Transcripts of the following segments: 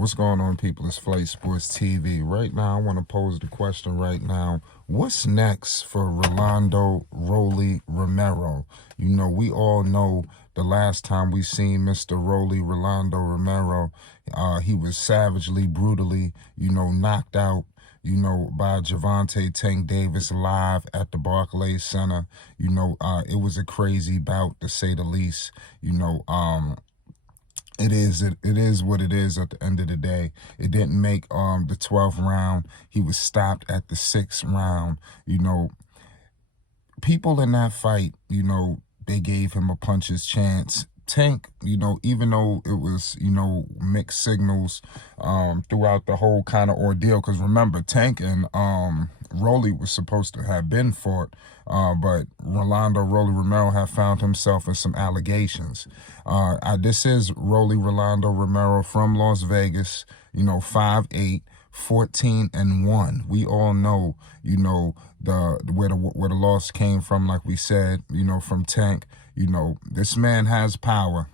What's going on, people? It's Flight Sports TV. Right now, I want to pose the question right now. What's next for Rolando Romero? We all know the last time we seen Mr. Rolando Romero, he was savagely, brutally, knocked out, by Gervonta Tank Davis live at the Barclays Center. It was a crazy bout, to say the least. It is what it is at the end of the day. It didn't make the 12th round. He was stopped at the 6th round. People in that fight, they gave him a puncher's chance. Tank, even though it was, mixed signals throughout the whole kind of ordeal, because remember, Tank and Rolly was supposed to have been fought, but Rolando Romero had found himself in some allegations. This is Rolando Romero from Las Vegas, 5'8", 14-1. We all know, where the loss came from, like we said, from Tank. This man has power,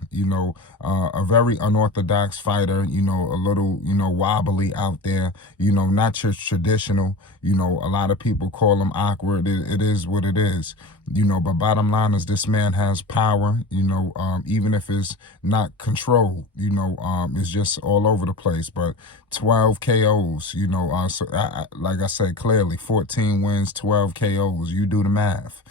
a very unorthodox fighter, a little, wobbly out there, not just traditional. A lot of people call him awkward. It is what it is, but bottom line is this man has power, even if it's not controlled, it's just all over the place. But 12 KOs, like I said, clearly 14 wins, 12 KOs, you do the math,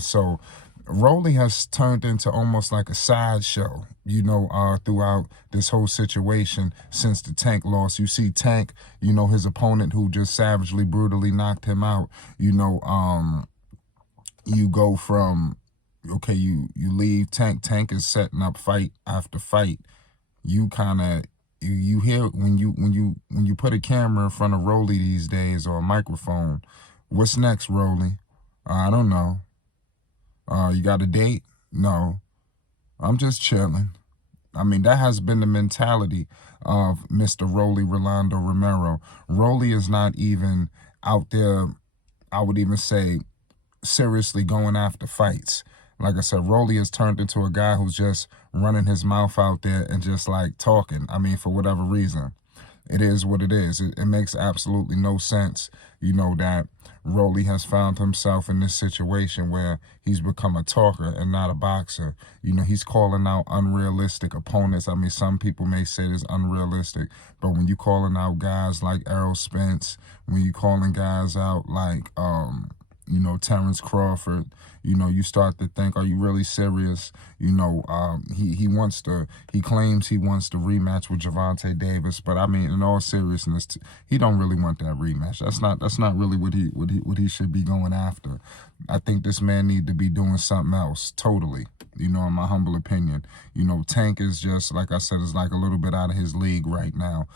so Rolly has turned into almost like a sideshow, throughout this whole situation since the Tank loss. You see Tank, his opponent who just savagely, brutally knocked him out, you go from, okay, you leave Tank. Tank is setting up fight after fight. You kind of, you hear when you put a camera in front of Rolly these days, or a microphone, what's next, Rolly? I don't know. You got a date? No. I'm just chilling. I mean, that has been the mentality of Mr. Rolando Romero. Rolly is not even out there, I would even say, seriously going after fights. Like I said, Rolly has turned into a guy who's just running his mouth out there and just like talking. I mean, for whatever reason. It is what it is. It makes absolutely no sense, that Rolly has found himself in this situation where he's become a talker and not a boxer. He's calling out unrealistic opponents. I mean, some people may say it's unrealistic, but when you're calling out guys like Errol Spence, when you're calling guys out like, Terrence Crawford, you start to think, are you really serious? He claims he wants to rematch with Gervonta Davis, but I mean, in all seriousness, he don't really want that rematch. That's not really what he should be going after. I think this man need to be doing something else, totally, in my humble opinion. Tank is just, like I said, is like a little bit out of his league right now.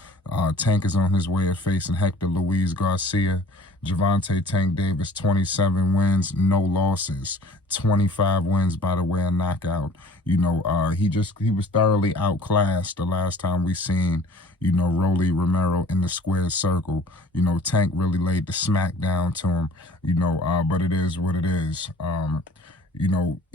Tank is on his way of facing Hector Luis Garcia. Gervonta Tank Davis, 27 wins, no losses, 25 wins by the way of knockout. He was thoroughly outclassed the last time we seen, Rolly Romero in the square circle. Tank really laid the smack down to him, but it is what it is.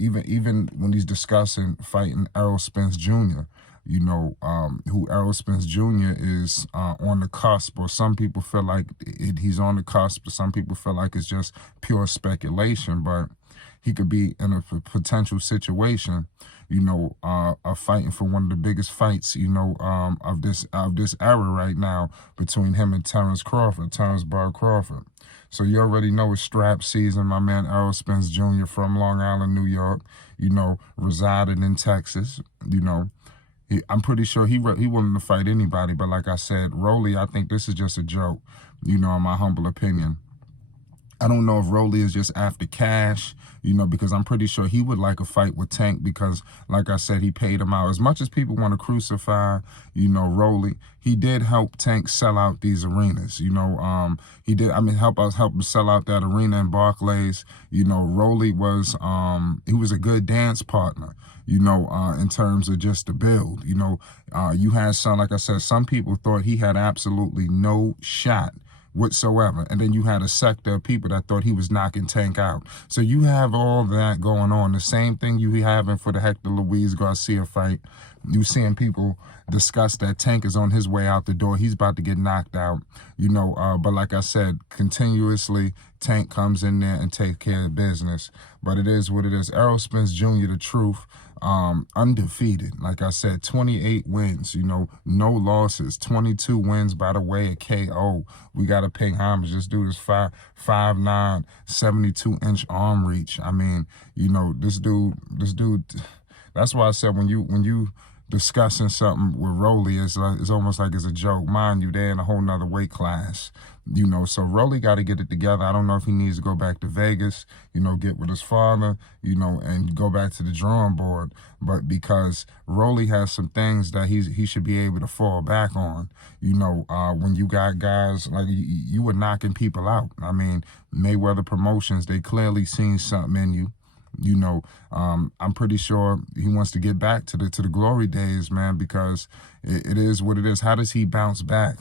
Even when he's discussing fighting Errol Spence Jr., who Errol Spence Jr. is on the cusp, or some people feel like he's on the cusp, but some people feel like it's just pure speculation, but he could be in a potential situation, of fighting for one of the biggest fights, of this era right now between him and Terrence Bud Crawford. So you already know it's strap season. My man Errol Spence Jr. from Long Island, New York, resided in Texas, I'm pretty sure he willing to fight anybody, but like I said, Rolly, I think this is just a joke, in my humble opinion. I don't know if Rolly is just after cash, because I'm pretty sure he would like a fight with Tank because, like I said, he paid him out. As much as people want to crucify, Rolly, he did help Tank sell out these arenas. He did, help him sell out that arena in Barclays. Rolly was, he was a good dance partner, in terms of just the build. You had some, like I said, some people thought he had absolutely no shot whatsoever. And then you had a sector of people that thought he was knocking Tank out. So you have all that going on. The same thing you having for the Hector Luis Garcia fight You seeing people discuss that Tank is on his way out the door. He's about to get knocked out, but like I said, continuously Tank comes in there and takes care of business. But it is what it is. Errol Spence Jr., the truth, undefeated. Like I said, 28 wins, no losses, 22 wins by the way of KO. We got to pay homage. This dude is 5'9", 72-inch arm reach. I mean, this dude, that's why I said when you discussing something with Rolly, it's almost like it's a joke. Mind you, they're in a whole nother weight class, so Rolly got to get it together. I don't know if he needs to go back to Vegas, get with his father, and go back to the drawing board. But because Rolly has some things that he should be able to fall back on, when you got guys like you were knocking people out. I mean, Mayweather Promotions, they clearly seen something in you. I'm pretty sure he wants to get back to the glory days, man, because it is what it is. How does he bounce back?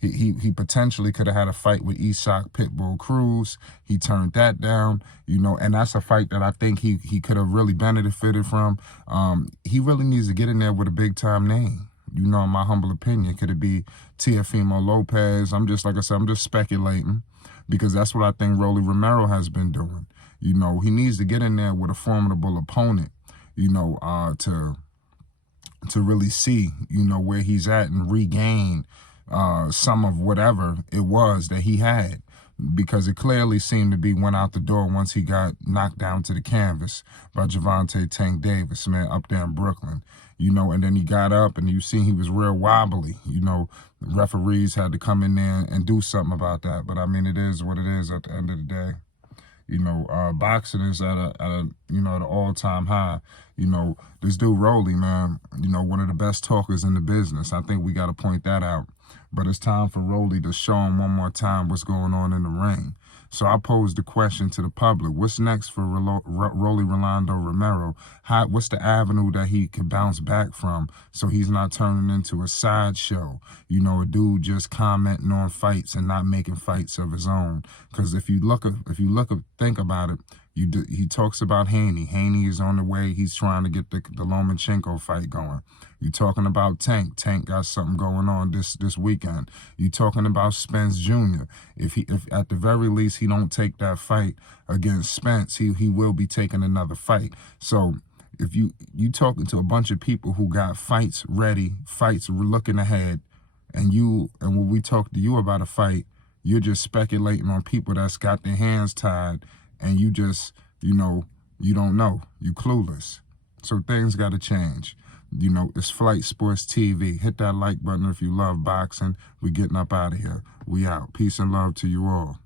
He potentially could have had a fight with Isak Pitbull Cruz. He turned that down, and that's a fight that I think he could have really benefited from. He really needs to get in there with a big time name. In my humble opinion, could it be Teofimo Lopez? I'm just, like I said, I'm just speculating because that's what I think Romero has been doing. He needs to get in there with a formidable opponent, to really see, where he's at and regain some of whatever it was that he had, because it clearly seemed to be went out the door once he got knocked down to the canvas by Gervonta Tank Davis, man, up there in Brooklyn, and then he got up and you see he was real wobbly, referees had to come in there and do something about that. But I mean, it is what it is at the end of the day. Boxing is at an all-time high. This dude Rolly, man, one of the best talkers in the business. I think we got to point that out. But it's time for Rolly to show him one more time what's going on in the ring. So I posed the question to the public: what's next for Rolly Rolando Romero? What's the avenue that he can bounce back from so he's not turning into a sideshow? A dude just commenting on fights and not making fights of his own. Because if you think about it, he talks about Haney. Haney is on the way. He's trying to get the Lomachenko fight going. You're talking about Tank. Tank got something going on this weekend. You're talking about Spence Jr. If at the very least he don't take that fight against Spence, he will be taking another fight. So if you talking to a bunch of people who got fights ready, fights looking ahead, and when we talk to you about a fight, you're just speculating on people that's got their hands tied, and you just, you don't know. You clueless. So things got to change. It's Flight Sports TV. Hit that like button if you love boxing. We getting up out of here. We out. Peace and love to you all.